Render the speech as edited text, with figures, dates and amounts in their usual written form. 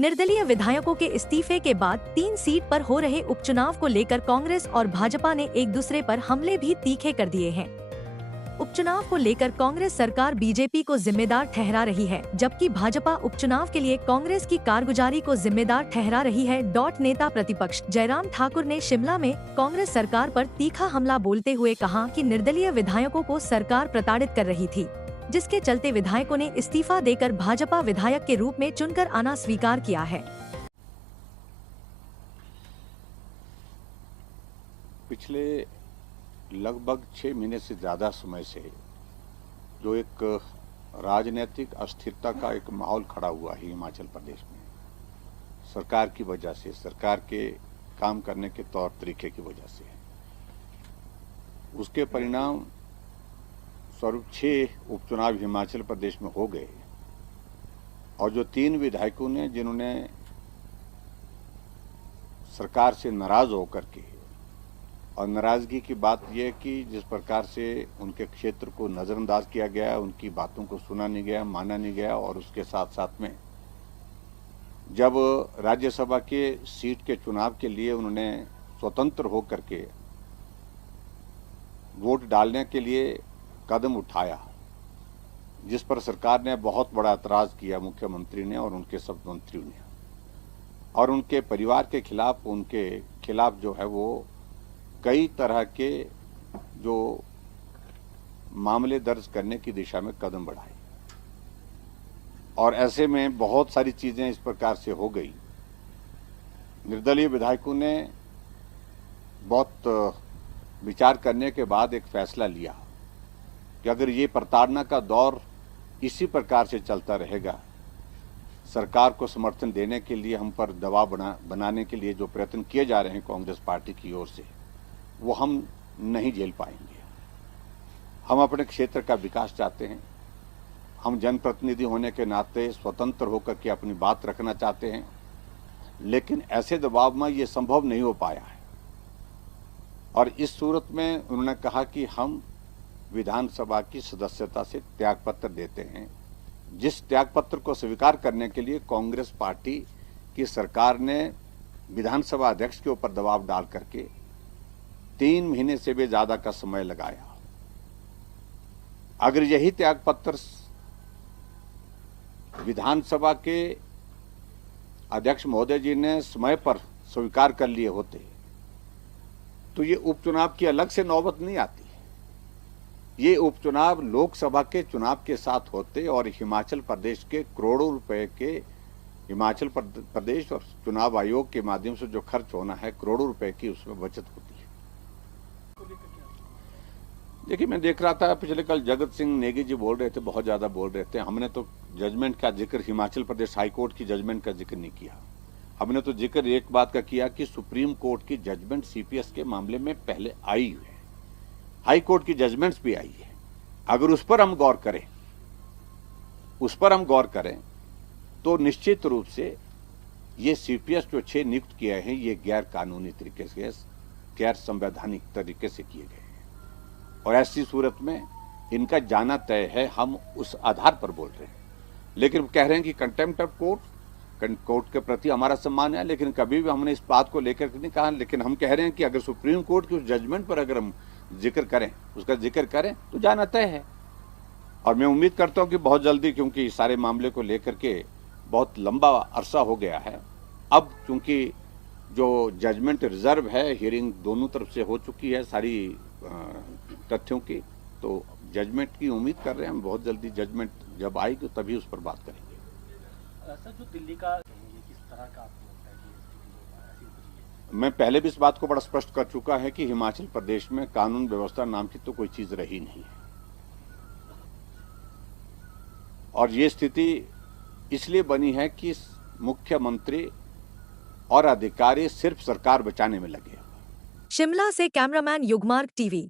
निर्दलीय विधायकों के इस्तीफे के बाद 3 सीट पर हो रहे उपचुनाव को लेकर कांग्रेस और भाजपा ने एक दूसरे पर हमले भी तीखे कर दिए हैं। उपचुनाव को लेकर कांग्रेस सरकार बीजेपी को जिम्मेदार ठहरा रही है, जबकि भाजपा उपचुनाव के लिए कांग्रेस की कारगुजारी को जिम्मेदार ठहरा रही है। नेता प्रतिपक्ष जयराम ठाकुर ने शिमला में कांग्रेस सरकार पर तीखा हमला बोलते हुए कहा कि निर्दलीय विधायकों को सरकार प्रताड़ित कर रही थी, जिसके चलते विधायकों ने इस्तीफा देकर भाजपा विधायक के रूप में चुनकर आना स्वीकार किया है। पिछले लगभग 6 महीने से ज़्यादा समय से जो एक राजनीतिक अस्थिरता का एक माहौल खड़ा हुआ है हिमाचल प्रदेश में, सरकार की वजह से, सरकार के काम करने के तौर तरीके की वजह से, उसके परिणाम स्वरूप 6 उपचुनाव हिमाचल प्रदेश में हो गए और जो 3 विधायकों ने जिन्होंने सरकार से नाराज होकर के, और नाराजगी की बात यह है कि जिस प्रकार से उनके क्षेत्र को नज़रअंदाज किया गया, उनकी बातों को सुना नहीं गया, माना नहीं गया, और उसके साथ साथ में जब राज्यसभा के सीट के चुनाव के लिए उन्होंने स्वतंत्र होकर के वोट डालने के लिए कदम उठाया, जिस पर सरकार ने बहुत बड़ा एतराज़ किया, मुख्यमंत्री ने और उनके सब मंत्रियों ने, और उनके परिवार के खिलाफ, उनके खिलाफ जो है वो कई तरह के जो मामले दर्ज करने की दिशा में कदम बढ़ाए। और ऐसे में बहुत सारी चीजें इस प्रकार से हो गई। निर्दलीय विधायकों ने बहुत विचार करने के बाद एक फैसला लिया कि अगर ये प्रताड़ना का दौर इसी प्रकार से चलता रहेगा, सरकार को समर्थन देने के लिए हम पर दबाव बनाने के लिए जो प्रयत्न किए जा रहे हैं कांग्रेस पार्टी की ओर से, वो हम नहीं झेल पाएंगे। हम अपने क्षेत्र का विकास चाहते हैं, हम जनप्रतिनिधि होने के नाते स्वतंत्र होकर के अपनी बात रखना चाहते हैं, लेकिन ऐसे दबाव में ये संभव नहीं हो पाया है। और इस सूरत में उन्होंने कहा कि हम विधानसभा की सदस्यता से त्यागपत्र देते हैं, जिस त्यागपत्र को स्वीकार करने के लिए कांग्रेस पार्टी की सरकार ने विधानसभा अध्यक्ष के ऊपर दबाव डाल करके 3 महीने से भी ज्यादा का समय लगाया। अगर यही त्यागपत्र विधानसभा के अध्यक्ष महोदय जी ने समय पर स्वीकार कर लिए होते तो ये उपचुनाव की अलग से नौबत नहीं आती। ये उपचुनाव लोकसभा के चुनाव के साथ होते और हिमाचल प्रदेश के करोड़ों रुपए के, हिमाचल प्रदेश और चुनाव आयोग के माध्यम से जो खर्च होना है, करोड़ों रुपए की उसमें बचत होती है। देखिए, मैं देख रहा था पिछले कल जगत सिंह नेगी जी बोल रहे थे, बहुत ज्यादा बोल रहे थे। हमने तो जजमेंट का जिक्र, हिमाचल प्रदेश हाई कोर्ट की जजमेंट का जिक्र नहीं किया। हमने तो जिक्र एक बात का किया कि सुप्रीम कोर्ट की जजमेंट सीपीएस के मामले में पहले आई है, हाई कोर्ट की जजमेंट्स भी आई है। अगर उस पर हम गौर करें तो निश्चित रूप से ये सीपीएस जो 6 नियुक्त किए हैं, ये गैर कानूनी तरीके से, गैर संवैधानिक तरीके से किए गए हैं, और ऐसी सूरत में इनका जाना तय है। हम उस आधार पर बोल रहे हैं, लेकिन कह रहे हैं कि कंटेम्प्ट ऑफ कोर्ट के प्रति हमारा सम्मान है, लेकिन कभी भी हमने इस बात को लेकर नहीं कहा। लेकिन हम कह रहे हैं कि अगर सुप्रीम कोर्ट की उस जजमेंट पर अगर हम उसका जिक्र करें तो जाना तय है। और मैं उम्मीद करता हूं कि बहुत जल्दी, क्योंकि इस सारे मामले को लेकर के बहुत लंबा अरसा हो गया है, अब चूंकि जो जजमेंट रिजर्व है, हियरिंग दोनों तरफ से हो चुकी है सारी तथ्यों की, तो जजमेंट की उम्मीद कर रहे हैं हम। बहुत जल्दी जजमेंट जब आएगी तभी उस पर बात करेंगे। सर, जो दिल्ली का किस तरह का आपको लगता है कि मैं पहले भी इस बात को बड़ा स्पष्ट कर चुका है कि हिमाचल प्रदेश में कानून व्यवस्था नाम की तो कोई चीज रही नहीं है, और ये स्थिति इसलिए बनी है कि मुख्यमंत्री और अधिकारी सिर्फ सरकार बचाने में लगे। शिमला से कैमरामैन युगमार्ग टीवी।